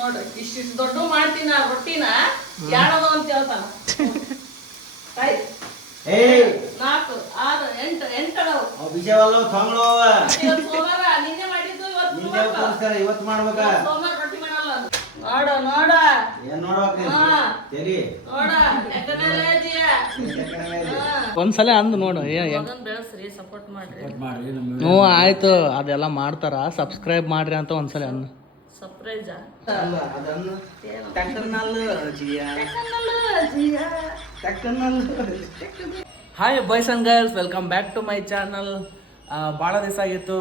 ನೋಡು ಇಷ್ಟಿಷ್ಟು ದೊಡ್ಡ ಮಾಡ್ತೀನ ರೊಟ್ಟಿನ? ಯಾಣದು ಅಂತ ಹೇಳ್ತಾನ ಆಯ್ತು ನಾಲ್ಕು ಆರು ಎಂಟು ಎಂಟಳವು. ಅವ್ ವಿಷಯವಲ್ಲ ತೊಂಗಳವ ಇವತ್ತು ಸೋಮವಾರ ನಿನ್ನೆ ಮಾಡಿದ್ದು ಇವತ್ತು ನಿನ್ನೆ ಇವತ್ತು. ಇವತ್ತು ಮಾಡ್ಬೇಕ? ಸೋಮವಾರ ರೊಟ್ಟಿ ಮಾಡಲ್ಲ. ನೋಡ ನೋಡು. ಏನ್ ನೋಡ್ಬೇಕ. ತಲಿ. ನೋಡ ಒಂದ್ಸಲ ಅಂದ್ ನೋಡು ಬೆಳೆಸ್ರಿ ಸಪೋರ್ಟ್ ಮಾಡ್ರಿ. ಮಾಡ್ರಿ ಹ್ಞೂ ಆಯ್ತು. ಅದೆಲ್ಲ ಮಾಡ್ತಾರ. ಸಬ್ಸ್ಕ್ರೈಬ್ ಮಾಡ್ರಿ ಅಂತ ಒಂದ್ಸಲ ಅನ್ನ ಸರ್ಪ್ರೈಜಾ hi boys and girls welcome back to my channel ಭಾಳ ದಿವಸ ಆಗಿತ್ತು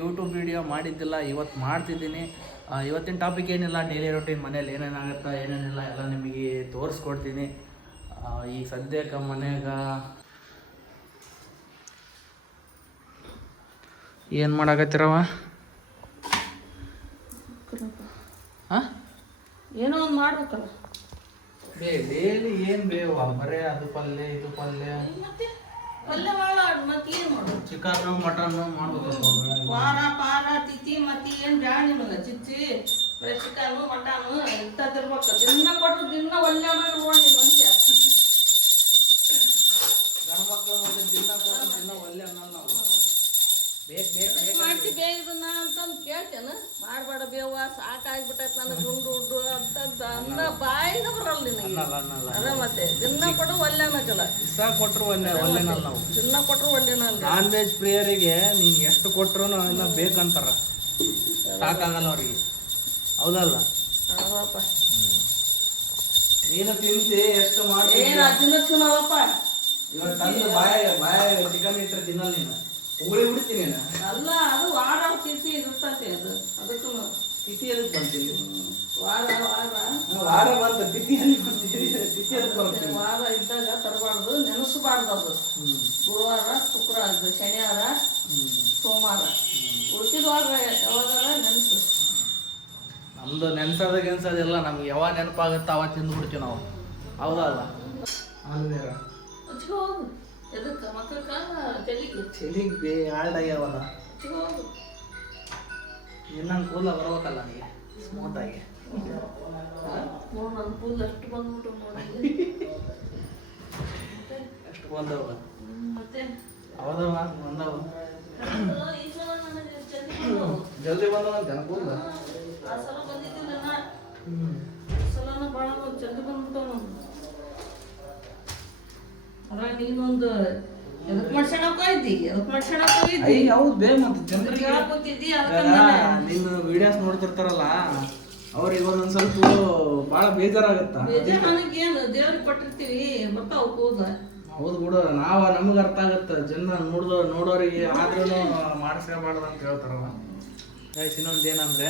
ಯೂಟ್ಯೂಬ್ ವಿಡಿಯೋ ಮಾಡಿದ್ದಿಲ್ಲ ಇವತ್ತು ಮಾಡ್ತಿದ್ದೀನಿ. ಇವತ್ತಿನ ಟಾಪಿಕ್ ಏನಿಲ್ಲ ಡೈಲಿ ರೊಟೀನ್ ಮನೇಲಿ ಏನೇನಾಗುತ್ತಾ ಏನೇನಿಲ್ಲ ಎಲ್ಲ ನಿಮಗೆ ತೋರಿಸ್ಕೊಡ್ತೀನಿ. ಈ ಈಗ ಸದ್ಯಕ್ಕೆ ಮನ್ಯಾಗ ಏನು ಮಾಡಾಕತ್ತಿರವ ಹಾಂ? ಏನೋ ಒಂದು ಮಾಡ್ಬೇಕಲ್ಲ. ಬೇ ಡೈಲಿ ಏನು ಬೇವ ಬರೇ ಅದು ಪಲ್ಯ ಇದು ಪಲ್ಯ. ಮತ್ತೆ ಪಲ್ಯ ಮಾಡ ಮತ್ತೆ ಏನ್ ಮಾಡೋದು ಚಿಕನ್ ಮಟನ್ ಮಾಡ್ಬೇಕು ವಾರ ಪಾರ ತಿಥಿ ಮತ್ತಿ ಏನು ಬ್ಯಾಡ ನಿಮಗ ಚಿಚ್ಚಿ ಬರೀ ಚಿಕನ್ ಮಟನ್ ಇಂಥದ್ದಿರ್ಬೇಕು ದಿನ ಕೊಟ್ಟರು ದಿನ ಒಲ್ಲೆ ಮಾಡಿ ನೋಡಿ ಮನುಷ್ಯ ಗಂಡು ಮಕ್ಕಳು ಮತ್ತೆ ದಿನ ಕೊಟ್ಟು ದಿನ ಒಲ್ಲೆ ಅನ್ನಲ್ಲ ನಾವು ಮಾಡ್ತಿ ಬೇ ಇದನ್ನ ಅಂತಂದು ಕೇಳ್ತೇನೆ. ಮಾಡಬೇಡ ಬೇವ ಸಾಕಾಗ್ಬಿಟ್ಟೈತೆ ನನಗೆ ಗುಂಡು ಉಂಡು ಅಂತಂದ ಅನ್ನ ಬಾಯಿನ ಬರಲ್ಲ ನಿನಗೆ. ಅದ ಮತ್ತೆ ದಿನ ಕೊಟ್ಟರು ಒಳ್ಳೆ ಅನ್ನಕಲ್ಲ. ದಿವಸ ಕೊಟ್ಟರು ಒಲ್ಲೆ ಒಲ್ಲೆನಲ್ಲ ನಾವು. ದಿನ ಕೊಟ್ಟರು ಒಳ್ಳೆನಲ್ಲ ನಾನ್ ವೆಜ್ ಪ್ರಿಯರಿಗೆ ನೀನು ಎಷ್ಟು ಕೊಟ್ಟರು ಇನ್ನ ಬೇಕಂತಾರ. ಸಾಕಾಗಲ್ಲ ಅವ್ರಿಗೆ. ಹೌದಲ್ಲ? ಏನು ನೀನು ತಿಂತಿ ಎಷ್ಟು ಮಾಡಿ ಏನು ಅಜ್ಜನ ತಿನ್ನೋದಪ್ಪ ಇವಾಗ ತಂದು ಬಾಯ ಬಾಯ ಚಿಕನ್ ಇಟ್ಟರೆ ತಿನ್ನಲ್ಲ ನೀನು. ಉಗುಳಿ ಬಿಡ್ತೀನಿ ಅಲ್ಲ ಅದು ವಾರ ತಿಥಿ ಇರ್ತೈತಿ ಅದು. ಅದಕ್ಕೂ ತಿಥಿ ಎದಕ್ಕೆ ಬರ್ತೀನಿ ವಾರ ವಾರ. ವಾರ ಬಂತ. ತಿಥಿಯಲ್ಲಿ ಬಂತೀನಿ ತಿಥಿ ಎದಕ್ಕೆ ಬರ್ತೀನಿ ವಾರ ಇದ್ದಾಗ ತರಬಾರ್ದು. ನೆನೆಸಬಾರ್ದು ಅದು. ಗುರುವಾರ ಶುಕ್ರವಾರ ಅದು ಶನಿವಾರ ಸೋಮವಾರ. ಉಳಿಸಿದ ವಾರ ಯಾವಾಗಾರ ನೆನೆಸು. ನಮ್ದು ನೆನ್ಸದ ಗೆನ್ಸೋದಿಲ್ಲ ನಮ್ಗೆ ಯಾವಾಗ ನೆನಪಾಗುತ್ತೆ ಅವಾಗ ತಿಂದ್ಬಿಡ್ತೀವಿ ನಾವು. ಹೌದಲ್ಲ? ಅಲ್ಲ ಎದಕ್ಕೆ? ಮಕ್ಕಳಕ್ಕ ತೆಲಿಗೆ? ಚಳಿಗೆ ಬೇ ಕೂದಲ ಬರ್ಬೇಕಲ್ಲ ನನಗೆ. ಸ್ಮೂತಾಗಿ ನೋಡು ನನ್ನ ಕೂದಲು ಅಷ್ಟು ಬಂದ್ಬಿಟ್ಟು ನೋಡಿ ಎಷ್ಟು ಬಂದವ. ಮತ್ತೆ? ಬಂದವ. ಜಲ್ದಿ ಬಂದವು. ಅಂತ ಕೂದಲ? ಆ ಸಲ ಬಂದಿದ್ದಿಲ್ಲ ಸಲನ ಭಾಳ ಜಲ್ದಿ ಬಂದ್ಬಿಟ್ಟವ ನೀನೊಂದು ಎದಕ್ ಮಾಡ್ಸಣಕ್ಕ ಇದ್ದಿ? ಎದಕ್ ಮಾಡ್ಸಣಕ್ಕ ಇದ್ದಿ? ಹೌದು ಬೇ ಮತ್ತೆ ಜನರಿಗೆ ಹೇಳ್ಕೊತಿದ್ದಿ ನಿನ್ನ ವಿಡಿಯೋಸ್ ನೋಡ್ತಿರ್ತಾರಲ್ಲ ಅವ್ರಿಗೆ ಒಂದೊಂದ್ ಸ್ವಲ್ಪ ಭಾಳ ಬೇಜಾರಾಗತ್ತ. ಬೇಜಾರ್ ನನಗೇನು? ದೇವ್ರಿಗೆ ಕೊಟ್ಟಿರ್ತೀವಿ ಬರ್ತಾವ ಕೂದ ಹೌದು ಬಿಡು ನಾವ ನಮ್ಗೆ ಅರ್ಥ ಆಗತ್ತ. ಜನ ನೋಡ್ದ ನೋಡೋರಿಗೆ ಆದ್ರೂ ಮಾಡಿಸ್ಕೋಬಾರ್ದು ಅಂತ ಹೇಳ್ತಾರಲ್ಲ. ಇನ್ನೊಂದು ಏನಂದ್ರೆ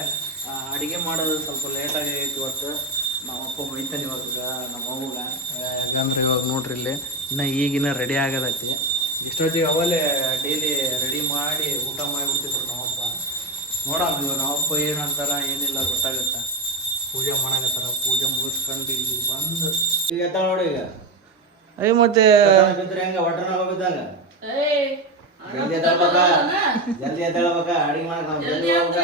ಅಡಿಗೆ ಮಾಡೋದು ಸ್ವಲ್ಪ ಲೇಟಾಗಿ ಐತಿ ಇವತ್ತು. ನಮ್ಮ ಅಪ್ಪ ಬೈತಾನೆ ಇವಾಗ ನಮ್ಮ ಅವ್ಗ ಯಾಕಂದ್ರೆ ಇವಾಗ ನೋಡ್ರಿ ಇಲ್ಲಿ ಇನ್ನ ಈಗಿನ ರೆಡಿ ಆಗದೈತಿ. ಇಷ್ಟೊತ್ತಿಗೆ ಅವಲೇ ಡೈಲಿ ರೆಡಿ ಮಾಡಿ ಊಟ ಮಾಡಿಬಿಡ್ತಿದ್ರು ನಮ್ಮಪ್ಪ. ನೋಡೋಣ ಇವಾಗ ನಮ್ಮಪ್ಪ ಏನಂತಾರ ಏನಿಲ್ಲ ಗೊತ್ತಾಗತ್ತ. ಪೂಜೆ ಮಾಡಕತ್ತಾರ ಪೂಜೆ ಮುಗಿಸ್ಕೊಂಡು ಇಲ್ಲಿ ಬಂದು. ಈಗ ನೋಡಿ ಈಗ. ಅಯ್ಯ ಮತ್ತೆ ಹೆಂಗ? ಒಟ್ಟನ ಹೋಗಿದ್ದಂಗ? ಏಯ್ ಜಲ್ದಿ ಎದ್ದೇಳ್ಬೇಕ? ಜಲ್ದಿ ಎದ್ದೇಳ್ಬೇಕ? ಅಡಿಗೆ ಮಾಡಕ್ ನಾವು ಜಲ್ದಿ ಎಂಟು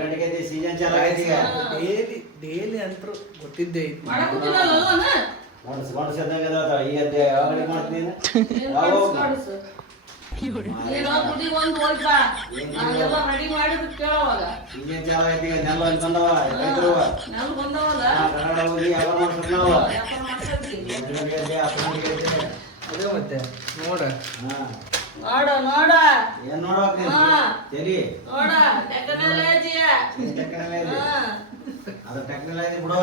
ಗಂಟೆಗೆ ಸೀಸನ್ ಚಾಲು ಆಗೈತಿ ಈಗ. ಡೈಲಿ ಡೈಲಿ ಅಂತರೂ ಗೊತ್ತಿದ್ದೇ ಐತಿ ಎದ್ದಂಗೆ. ಈಗ ಎದ್ದೆ ಯಾವಾಗ ಅಡಿಗೆ ಮಾಡ್ತೀನಿ? ಸೀಸನ್ ಚಾಲು ಆಗೈತಿ ಈಗ. ನೆಲ್ಲ ಅಲ್ಲಿ ಬಂದವ ರೈತರು ನೆಲ್ ಕನ್ನಡ ಹೋಗಿ ವ್ಯಾಪಾರ ಮಾಡ್ಬೇಕು ನಾವು ಅದೇ ಮತ್ತೆ ನೋಡ. ನೋಡ ಹಾ. ನೋಡ ಏನ್ ನೋಡಕ್ ನೀನು? ಹಾ. ತಲಿ ನೋಡ ಟೆಕ್ನಾಲಜಿಯ ಟೆಕ್ನಾಲಜಿ ಹಾ. ಅದು ಟೆಕ್ನಾಲಜಿ ಬಿಡು.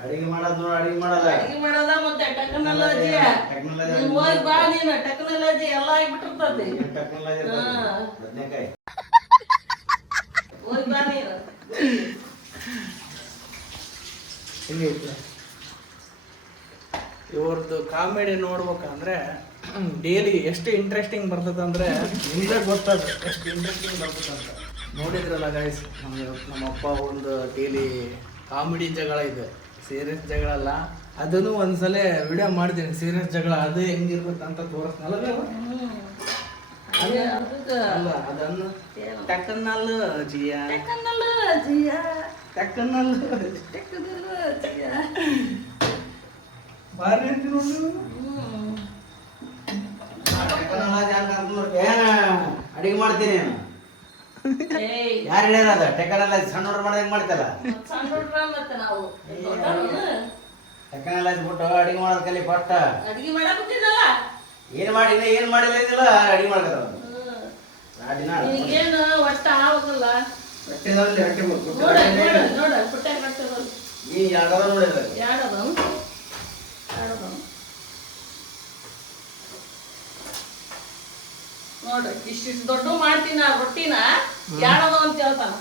ಅಡಿಗೆ ಮಾಡೋದು ನೋಡ ಅಡಿಗೆ ಮಾಡಲ್ಲ ಅಡಿಗೆ ಮಾಡೋದ ಮತ್ತೆ ಟೆಕ್ನಾಲಜಿ ಟೆಕ್ನಾಲಜಿ ನೀನ್ ಹೋಗಿ ಬಾ ನೀನು ಟೆಕ್ನಾಲಜಿ ಎಲ್ಲ ಆಗ್ಬಿಟ್ಟಿರ್ತತಿ ಟೆಕ್ನಾಲಜಿ ಹಾ. ಬದ್ನೆಕಾಯಿ. ಹೋಗಿ ಬಾ ನೀನು. ಹೆಂಗೈತೆ ಇವ್ರದ್ದು ಕಾಮಿಡಿ ನೋಡ್ಬೇಕಂದ್ರೆ ಡೈಲಿ ಎಷ್ಟು ಇಂಟ್ರೆಸ್ಟಿಂಗ್ ಬರ್ತದೆ ಅಂದ್ರೆ ನಿಮ್ಗೆ ಗೊತ್ತದ ಎಷ್ಟು ಇಂಟ್ರೆಸ್ಟಿಂಗ್ ಬರ್ತದೆ ಅಂತ ನೋಡಿದ್ರಲ್ಲ ಗೈಸ್ ನಮ್ಗೆ ನಮ್ಮ ಅಪ್ಪ ಒಂದು ಡೈಲಿ ಕಾಮಿಡಿ ಜಗಳ ಇದೆ. ಸೀರಿಯಸ್ ಜಗಳ ಅಲ್ಲ. ಅದನ್ನು ಒಂದ್ಸಲ ವಿಡಿಯೋ ಮಾಡ್ತೀನಿ. ಸೀರಿಯಸ್ ಜಗಳ ಅದು ಹೆಂಗಿರ್ಬೇಕು ಅಂತ ತೋರಿಸ್ನಲ್ಲ ನೀವು? ಅಲ್ಲ ಅದನ್ನು? ಟಕ್ಕನ್ನಲ್ಲ ಜಿಯ. ಟೆಕ್ಕನ್ನಲ್ಲ ಜಿಯ. ಟಕ್ಕನ್ನಲ್ಲ ಬಾರಿ ಅಂತ ನೋಡು ಏನ ಅಡಿಗೆ ಮಾಡ್ತೀನಿ ಏಯ್. ಯಾರು ಹೇಳ್ಯಾರ ಅದ? ಟೆಕ್ನಾಲಜಿ ಸಣ್ಣ ಹುಡುಗ್ರು ಮಾಡಿದಂಗೆ ಮಾಡ್ತಲ್ಲ. ಟೆಕ್ನಾಲಜಿ ಬಿಟ್ಟು ಅಡಿಗೆ ಮಾಡೋದ್ ಕಲಿ ಪಟ್ಟ. ಏನ್ ಮಾಡಿಲ್ಲ ಏನ್ ಮಾಡಿಲ್ಲ ಇದಿಲ್ಲ ಅಡಿಗೆ ಮಾಡ್ತಾರ. ಈಗೇನು ಒಟ್ಟ ಹೊಟ್ಟೆನಲ್ಲಿ ಹೊಟ್ಟೆ ಮುಟ್ಟು ನೋಡ ನೋಡ ನೋಡ ಪುಟ್ಟ ಕಟ್ಟದ ಈ ಯಾವ್ದಾರ ನೋಡಿದ್ರೆ ಯಾಡದ ಯಾಡದ ನೋಡ ಇಷ್ಟಿಷ್ಟು ದೊಡ್ಡ ಮಾಡ್ತೀನ ರೊಟ್ಟಿನ? ಯಾಡದ ಅಂತ ಹೇಳ್ತಾನ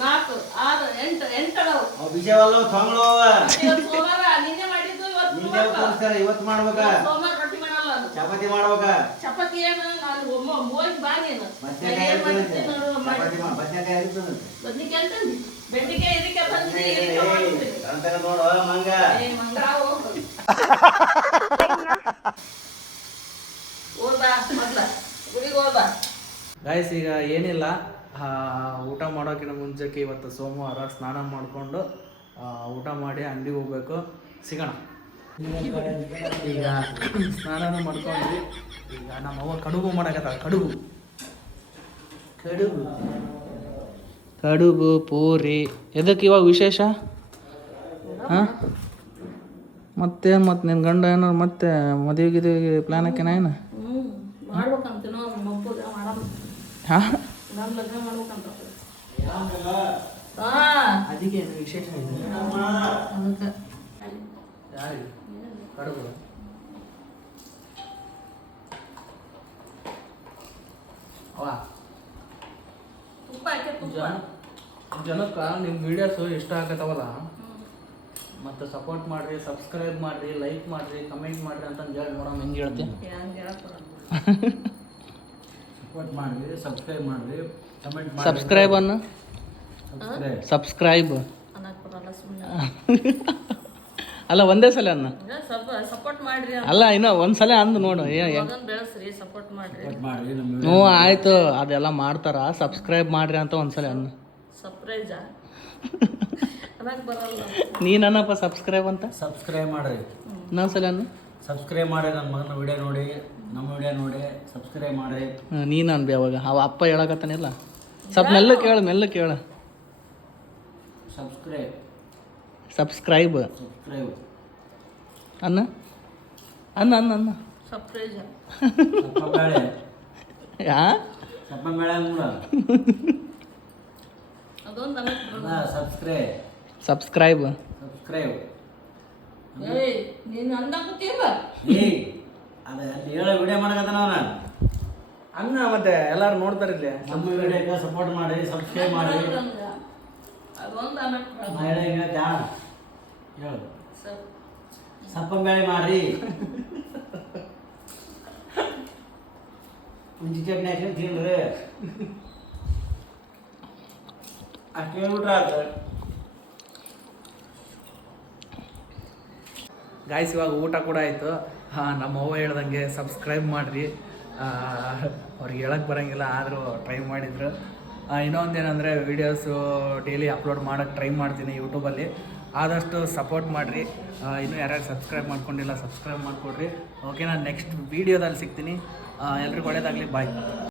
ನಾಲ್ಕು ಆರು ಎಂಟು ಸೋಮವಾರ? ನಿನ್ನೆ ಮಾಡಿದ್ದು ಇವತ್ತು ಇವತ್ತು ಮಾಡ್ಬೇಕ? ಸೋಮವಾರ ಅದು ಚಪಾತಿ ಮಾಡ್ಬೇಕ? ಚಪಾತಿ ನಾನು ಹೋಗಿ ಬಾ ನೀನು ಬದ್ನೆಕಾಯಿ ಬೆಂಡಿಕಾಯಿ ಇದಕ್ಕೆ ಮಾಡ್ತೀನಿ ನೋಡು ಮಂಗ. ಮಂಗಾವು ಮೊದ್ಲ ಗುಡಿಗೆ ಗಾಯ್ಸ್ ಈಗ ಏನಿಲ್ಲ ಊಟ ಮಾಡೋಕ್ಕಿಂತ ಮುಂಚೆಗೆ ಇವತ್ತು ಸೋಮವಾರ ಸ್ನಾನ ಮಾಡಿಕೊಂಡು ಊಟ ಮಾಡಿ ಅಂಗಡಿಗೆ ಹೋಗ್ಬೇಕು. ಸಿಗೋಣ. ಈಗ ಸ್ನಾನ ಮಾಡ್ಕೊಂಡ್ವಿ. ಈಗ ನಮ್ಮ ಅವ್ವ ಕಡುಬು ಮಾಡಕತ್ತ ಕಡುಬು. ಕಡುಬು. ಕಡುಬು ಪೂರಿ. ಎದಕ್ಕೆ ಇವಾಗ ವಿಶೇಷ? ಹಾಂ? ಮತ್ತೆ ಮತ್ತೆ ನಿನ್ನ ಗಂಡ ಏನಾರು ಮತ್ತೆ ಮದುವೆ ಗಿದುವಿಗೆ ಪ್ಲ್ಯಾನ್ ಹಾಕ್ಯಾನ ಏನು? ಹಾಂ? ಅದಕ್ಕೆ ವಿಶೇಷ ಇದೆ? ಅದಕ್ಕೆ ಯಾರಿಗೆ ಕಡುಬು ಅವ ತುಪ್ಪ ಹಾಕಿ ತುಪ್ಪ ಜನ ಜನಕ್ಕೆ ನಿಮ್ಮ ವಿಡಿಯೋಸು ಇಷ್ಟ ಆಗತ್ತವಲ್ಲ ಮತ್ತು ಸಪೋರ್ಟ್ ಮಾಡಿರಿ ಸಬ್ಸ್ಕ್ರೈಬ್ ಮಾಡಿರಿ ಲೈಕ್ ಮಾಡಿರಿ ಕಮೆಂಟ್ ಮಾಡಿರಿ ಅಂತ ಹೇಳಿ ನೋಡೋಣ ಹೆಂಗೆ ಹೇಳ್ತಿ? ಹೆಂಗೆ ಹೇಳ್ತಾರ ಸಪೋರ್ಟ್ ಮಾಡ್ರಿ ಸಬ್ಸ್ಕ್ರೈಬ್ ಮಾಡ್ರಿ ಕಮೆಂಟ್ ಸಬ್ಸ್ಕ್ರೈಬ್ ಅನ್ನು? ಸಬ್ಸ್ಕ್ರೈಬ್ ಸಬ್ಸ್ಕ್ರೈಬ್ ಅನ್ನಕ್ಕೆ ಬರಲ್ಲ ಸುಮ್ಮನೆ ಅಲ್ಲ ಒಂದೇ ಸಲ ಅನ್ನ. ಸಪೋರ್ಟ್ ಮಾಡ್ರಿ ಅಲ್ಲ ಇನ್ನೂ ಒಂದು ಸಲ ಅಂದು ನೋಡು ಬೆಳೆಸ್ರಿ ಸಪೋರ್ಟ್ ಮಾಡ್ರಿ. ಹ್ಞೂ ಆಯ್ತು. ಅದೆಲ್ಲ ಮಾಡ್ತಾರ. ಸಬ್ಸ್ಕ್ರೈಬ್ ಮಾಡ್ರಿ ಅಂತ ಒಂದ್ಸಲ ಅನ್ನು. ಸರ್ಪ್ರೈಸ್ ನೀನನ್ನಪ್ಪ ಸಬ್ಸ್ಕ್ರೈಬ್ ಅಂತ? ಸಬ್ಸ್ಕ್ರೈಬ್ ಮಾಡ್ರಿ. ಇನ್ನೊಂದ್ಸಲ ಅನ್ನು. ಸಬ್ಸ್ಕ್ರೈಬ್ ಮಾಡಿ ನನ್ನ ಮಗನ ವಿಡಿಯೋ ನೋಡಿ ನಮ್ಮ ವಿಡಿಯೋ ನೋಡಿ ಸಬ್ಸ್ಕ್ರೈಬ್ ಮಾಡ್ರಿ. ನೀನು ನೀನ್ ಅನ್ಬಿ ಅವಾಗ. ಅವ ಅಪ್ಪ ಹೇಳಕತ್ತಾನಿಲ್ಲ ಸ್ವಲ್ಪ ಮೆಲ್ಲ ಕೇಳು ಮೆಲ್ಲ ಕೇಳು. ಸಬ್ಸ್ಕ್ರೈಬ್ ಸಬ್ಸ್ಕ್ರೈಬ್ ಸಬ್ಸ್ಕ್ರೈಬ್ ಅನ್ನ ಅನ್ನ ಅನ್ನ ಅನ್ನ ಯಾ ಸಪ್ಪ ಅದೊಂದು ಸಬ್ಸ್ಕ್ರೈಬ್ ಸಬ್ಸ್ಕ್ರೈಬ್ ಸಬ್ಸ್ಕ್ರೈಬ್ ನೀನು ಅಂದಾಕತ್ತೀವ ಏಯ್ ಅದ ಅಲ್ಲಿ ಹೇಳೋ ವಿಡಿಯೋ ಮಾಡಕತ್ತಾನ ಅವನ. ಅನ್ನ ಮತ್ತೆ ಎಲ್ಲಾರು ನೋಡ್ತಾರೆ ಇಲ್ಲಿ? ನಮ್ಮ ವಿಡಿಯೋಕ್ಕೆ ಸಪೋರ್ಟ್ ಮಾಡಿ ಸಬ್ಸ್ಕ್ರೈಬ್ ಮಾಡಿ. ಅದೊಂದು. ಅನ್ನಕ್ಕೆ ನಾ ಬರಲ್ಲ ಹೇಳ ಹಿಂಗ ಧ್ಯಾನ ಹೇಳು ಸರ್ ಸಪ್ಪ ಬೇಳೆ ಮಾಡ್ರಿ ಮುಂಚೆ ಚಟ್ನಿ ಹಾಕಿ ತಿನ್ರಿ ಅಷ್ಟು ಹೇಳ್ಬಿಟ್ರೆ ಆಯ್ತು ಗಾಯ್ಸ್ ಇವಾಗ ಊಟ ಕೂಡ ಆಯಿತು. ಹಾಂ ನಮ್ಮ ಅವ್ವ ಹೇಳ್ದಂಗೆ ಸಬ್ಸ್ಕ್ರೈಬ್ ಮಾಡಿರಿ. ಅವ್ರಿಗೆ ಹೇಳಕ್ಕೆ ಬರೋಂಗಿಲ್ಲ ಆದರೂ ಟ್ರೈ ಮಾಡಿದ್ರು. ಇನ್ನೊಂದೇನೆಂದರೆ ವೀಡಿಯೋಸು ಡೈಲಿ ಅಪ್ಲೋಡ್ ಮಾಡೋಕ್ಕೆ ಟ್ರೈ ಮಾಡ್ತೀನಿ ಯೂಟ್ಯೂಬಲ್ಲಿ ಆದಷ್ಟು ಸಪೋರ್ಟ್ ಮಾಡಿರಿ. ಇನ್ನೂ ಯಾರ್ಯಾರು ಸಬ್ಸ್ಕ್ರೈಬ್ ಮಾಡ್ಕೊಂಡಿಲ್ಲ ಸಬ್ಸ್ಕ್ರೈಬ್ ಮಾಡಿಕೊಡ್ರಿ. ಓಕೆ ನಾನು ನೆಕ್ಸ್ಟ್ ವೀಡಿಯೋದಲ್ಲಿ ಸಿಗ್ತೀನಿ. ಎಲ್ರಿಗೂ ಒಳ್ಳೇದಾಗಲಿ. ಬಾಯ್